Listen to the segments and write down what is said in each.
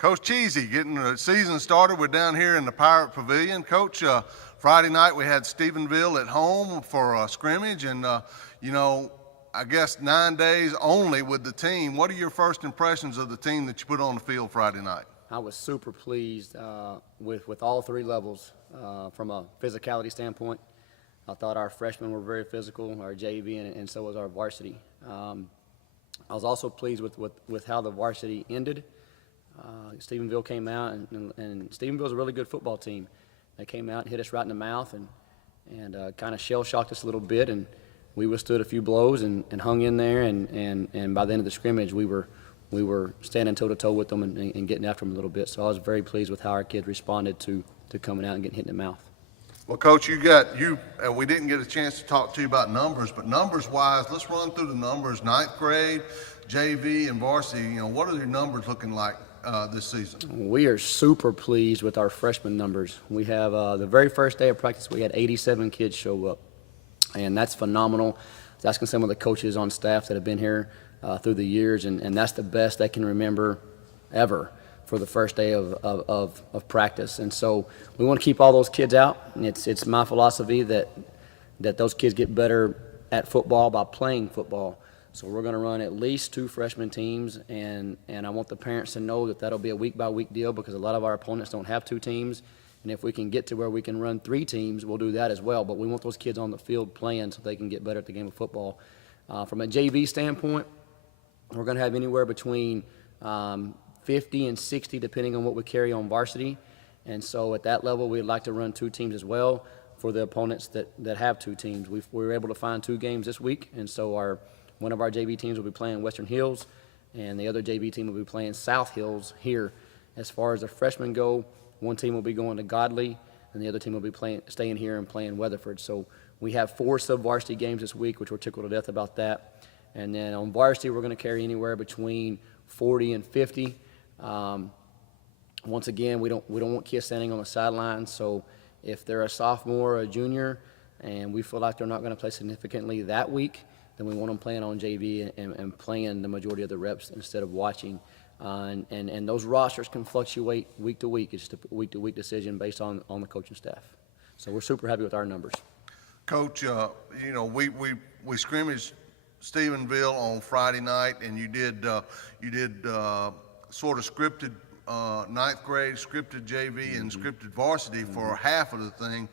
Coach Zschiesche, getting the season started. We're down here in the Pirate Pavilion. Coach, Friday night we had Stephenville at home for a scrimmage, and I guess 9 days only with the team. What are your first impressions of the team that you put on the field Friday night? I was super pleased with all three levels from a physicality standpoint. I thought our freshmen were very physical, our JV, and so was our varsity. I was also pleased with how the varsity ended. Stephenville came out, and Stephenville's a really good football team. They came out and hit us right in the mouth and kind of shell-shocked us a little bit, and we withstood a few blows and hung in there, and by the end of the scrimmage, we were standing toe-to-toe with them and getting after them a little bit. So I was very pleased with how our kids responded to coming out and getting hit in the mouth. Well, Coach, we didn't get a chance to talk to you about numbers, but numbers-wise, let's run through the numbers. 9th grade, JV, and varsity, what are your numbers looking like this season? We are super pleased with our freshman numbers. We have the very first day of practice, we had 87 kids show up, and that's phenomenal. I was asking some of the coaches on staff that have been here through the years, and that's the best they can remember ever for the first day of practice. And so we want to keep all those kids out, and it's my philosophy that those kids get better at football by playing football. So we're going to run at least 2 freshman teams, and I want the parents to know that that'll be a week-by-week deal because a lot of our opponents don't have 2 teams. And if we can get to where we can run 3 teams, we'll do that as well. But we want those kids on the field playing so they can get better at the game of football. From a JV standpoint, we're going to have anywhere between 50 and 60 depending on what we carry on varsity. And so at that level, we'd like to run 2 teams as well for the opponents that have 2 teams. We were able to find 2 games this week, and so one of our JV teams will be playing Western Hills, and the other JV team will be playing South Hills here. As far as the freshmen go, one team will be going to Godley, and the other team will be staying here and playing Weatherford. So we have 4 sub-varsity games this week, which we're tickled to death about that. And then on varsity, we're going to carry anywhere between 40 and 50. Once again, we don't want kids standing on the sidelines. So if they're a sophomore or a junior, and we feel like they're not going to play significantly that week, then we want them playing on JV and playing the majority of the reps instead of watching. And those rosters can fluctuate week to week. It's just a week-to-week decision based on the coaching staff. So we're super happy with our numbers. Coach, we scrimmaged Stephenville on Friday night, and you did sort of scripted 9th grade, scripted JV, and scripted varsity for half of the thing.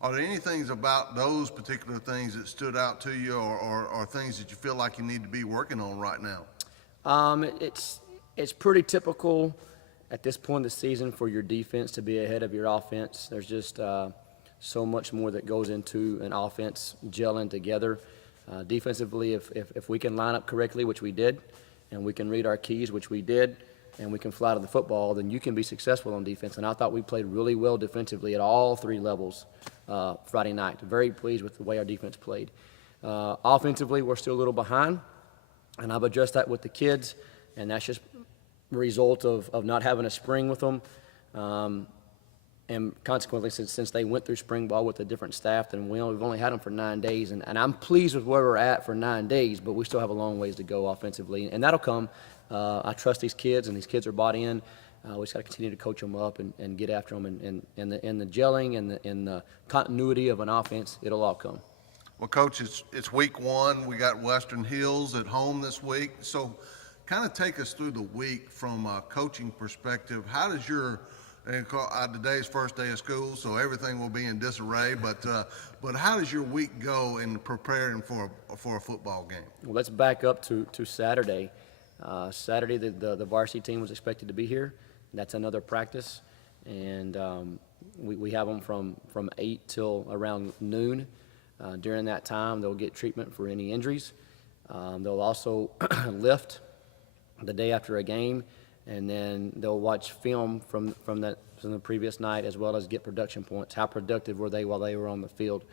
Are there any things about those particular things that stood out to you, or things that you feel like you need to be working on right now? It's pretty typical at this point in the season for your defense to be ahead of your offense. There's just so much more that goes into an offense gelling together. Defensively, if we can line up correctly, which we did, and we can read our keys, which we did, and we can fly to the football, then you can be successful on defense. And I thought we played really well defensively at all 3 levels Friday night. Very pleased with the way our defense played. Offensively, we're still a little behind, and I've addressed that with the kids, and that's just a result of not having a spring with them. And consequently, since they went through spring ball with a different staff than we've only had them for 9 days. And I'm pleased with where we're at for 9 days, but we still have a long ways to go offensively. And that'll come. I trust these kids, and these kids are bought in. We just got to continue to coach them up and get after them. And the gelling and the continuity of an offense, it'll all come. Well, Coach, it's week 1. We got Western Hills at home this week. So kind of take us through the week from a coaching perspective. How does today's first day of school, so everything will be in disarray. But how does your week go in preparing for a football game? Well, let's back up to Saturday. Saturday, the varsity team was expected to be here. That's another practice, and we have them from 8 till around noon. During that time, they'll get treatment for any injuries. They'll also lift the day after a game, and then they'll watch film from the previous night, as well as get production points. How productive were they while they were on the field?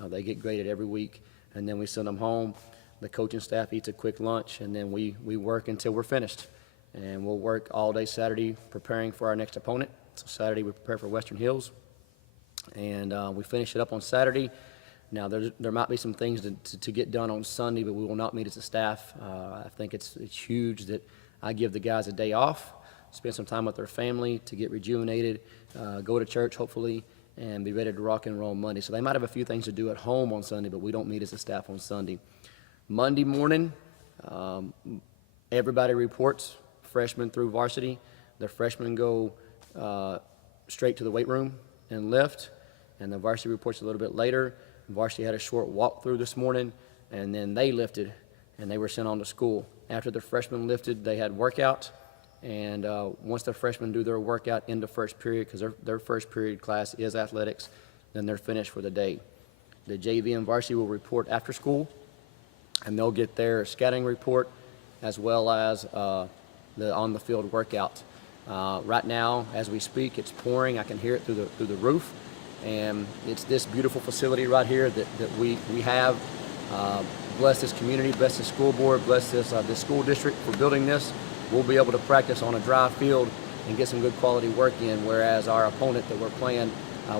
They get graded every week, and then we send them home. The coaching staff eats a quick lunch, and then we work until we're finished. And we'll work all day Saturday preparing for our next opponent. So Saturday we prepare for Western Hills, and we finish it up on Saturday. Now there might be some things to get done on Sunday, but we will not meet as a staff. I think it's huge that I give the guys a day off spend some time with their family to get rejuvenated, go to church hopefully, and be ready to rock and roll Monday. So they might have a few things to do at home on Sunday, but we don't meet as a staff on Sunday. Monday morning, everybody reports, freshmen through varsity. The freshmen go straight to the weight room and lift, and the varsity reports a little bit later. Varsity had a short walkthrough this morning, and then they lifted, and they were sent on to school. After the freshmen lifted, they had workout, and once the freshmen do their workout in the first period, because their first period class is athletics, then they're finished for the day. The JV and varsity will report after school, and they'll get their scouting report as well as the on-the-field workout. Right now, as we speak, it's pouring. I can hear it through the roof, and it's this beautiful facility right here that we have. Bless this community, bless the school board, bless this school district for building this. We'll be able to practice on a dry field and get some good quality work in, whereas our opponent that we're playing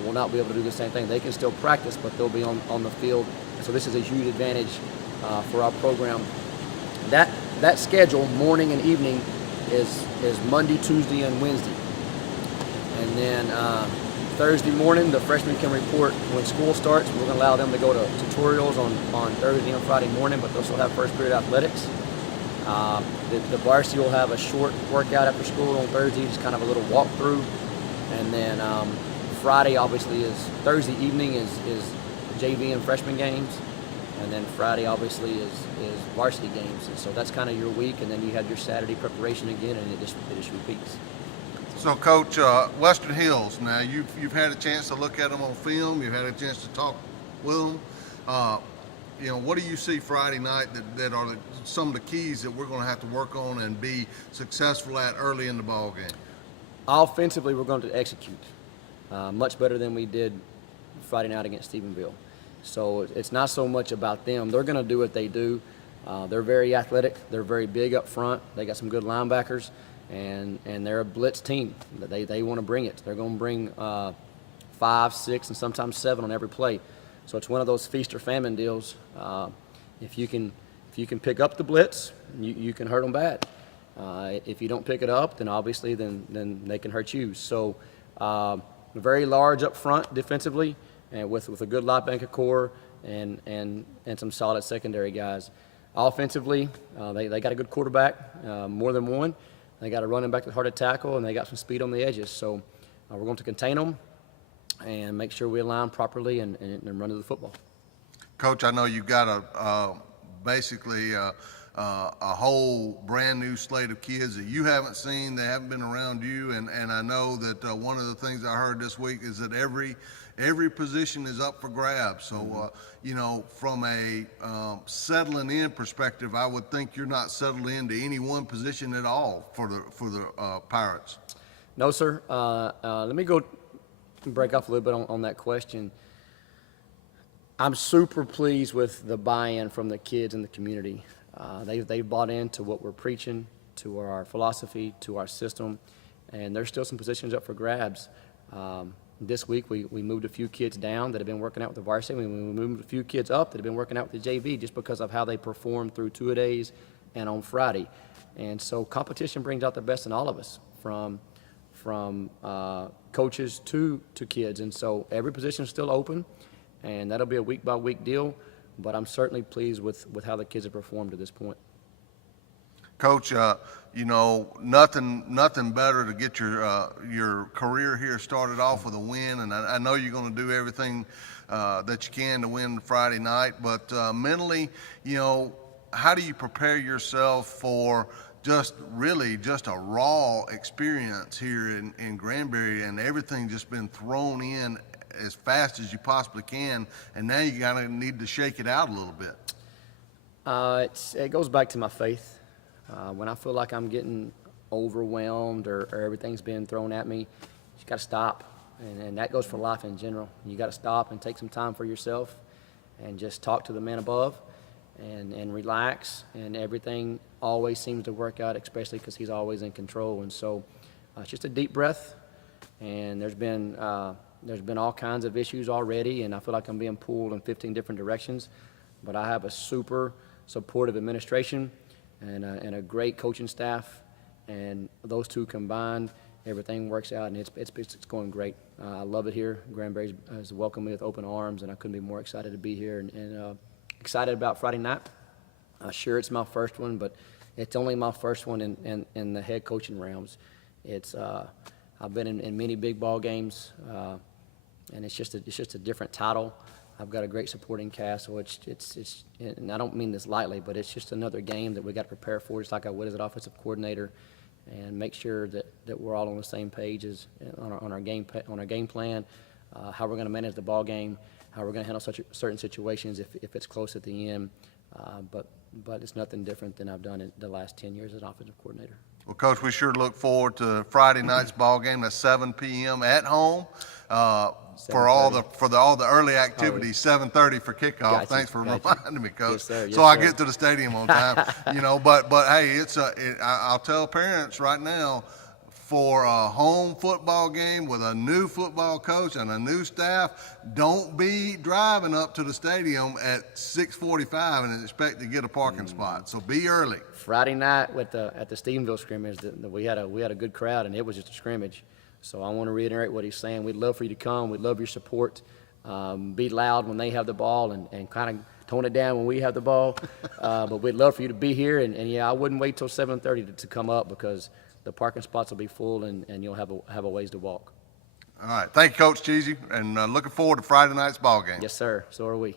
will not be able to do the same thing. They can still practice, but they'll be on the field. So this is a huge advantage for our program. That schedule, morning and evening, is Monday, Tuesday, and Wednesday. And then Thursday morning, the freshmen can report when school starts. We're going to allow them to go to tutorials on Thursday and Friday morning, but they'll still have first period athletics. The varsity will have a short workout after school on Thursday, just kind of a little walkthrough. And then Friday, obviously, Thursday evening is JV and freshman games. And then Friday, obviously, is varsity games. And so that's kind of your week, and then you have your Saturday preparation again, and it just repeats. So, Coach, Western Hills, now you've had a chance to look at them on film. You've had a chance to talk with them. What do you see Friday night that are some of the keys that we're going to have to work on and be successful at early in the ball game? Offensively, we're going to execute much better than we did Friday night against Stephenville. So it's not so much about them. They're going to do what they do. They're very athletic. They're very big up front. They got some good linebackers, and they're a blitz team. They want to bring it. They're going to bring 5, 6, and sometimes 7 on every play. So it's one of those feast or famine deals. If you can pick up the blitz, you can hurt them bad. If you don't pick it up, then obviously then they can hurt you. So very large up front defensively, and with a good linebacker core and some solid secondary guys. Offensively, they got a good quarterback, more than one. They got a running back that's hard to tackle, and they got some speed on the edges. So we're going to contain them and make sure we align properly and run to the football. Coach, I know you've got basically a whole brand new slate of kids that you haven't seen, they haven't been around you, and I know that one of the things I heard this week is that every position is up for grabs. So, from a settling in perspective, I would think you're not settled into any one position at all for the Pirates. No, sir. Let me go break off a little bit on that question. I'm super pleased with the buy-in from the kids in the community. They've bought into what we're preaching, to our philosophy, to our system, and there's still some positions up for grabs. This week we moved a few kids down that have been working out with the varsity. We moved a few kids up that have been working out with the JV just because of how they performed through two-a-days and on Friday. And so competition brings out the best in all of us, from coaches to kids. And so every position is still open, and that'll be a week-by-week deal. But I'm certainly pleased with how the kids have performed to this point. Coach, nothing better to get your career here started off with a win, and I know you're going to do everything that you can to win Friday night. But mentally, how do you prepare yourself for just a raw experience here in Granbury, and everything just been thrown in as fast as you possibly can, and now you kind of need to shake it out a little bit? It goes back to my faith. When I feel like I'm getting overwhelmed or everything's being thrown at me, you just got to stop. And that goes for life in general. You got to stop and take some time for yourself and just talk to the man above and relax. And everything always seems to work out, especially because he's always in control. And so it's just a deep breath. And there's been all kinds of issues already, and I feel like I'm being pulled in 15 different directions. But I have a super supportive administration and a great coaching staff, and those two combined, everything works out, and it's going great. I love it here. Granbury has welcomed me with open arms, and I couldn't be more excited to be here and excited about Friday night. Sure, it's my first one, but it's only my first one in the head coaching realms. I've been in many big ball games, and it's just a different title. I've got a great supporting cast, so it's and I don't mean this lightly, but it's just another game that we got to prepare for, just like I would as an offensive coordinator, and make sure that we're all on the same page on our game plan, how we're going to manage the ball game, how we're going to handle certain situations if it's close at the end. But it's nothing different than I've done in the last 10 years as an offensive coordinator. Well, Coach, we sure look forward to Friday night's ball game at 7 p.m. at home. For all the early activities, 7:30 for kickoff. Gotcha, Thanks for gotcha. reminding me, Coach. Yes, sir. Yes, so I sir. get to the stadium on time. But hey, I'll tell parents right now, for a home football game with a new football coach and a new staff, don't be driving up to the stadium at 6:45 and expect to get a parking spot. So be early. Friday night at the Stephenville scrimmage, we had a good crowd, and it was just a scrimmage. So I want to reiterate what he's saying. We'd love for you to come. We'd love your support. Be loud when they have the ball, and kind of tone it down when we have the ball. But we'd love for you to be here. And yeah, I wouldn't wait till 7:30 to come up, because the parking spots will be full, and you'll have a ways to walk. All right. Thank you, Coach Zschiesche, and looking forward to Friday night's ball game. Yes, sir. So are we.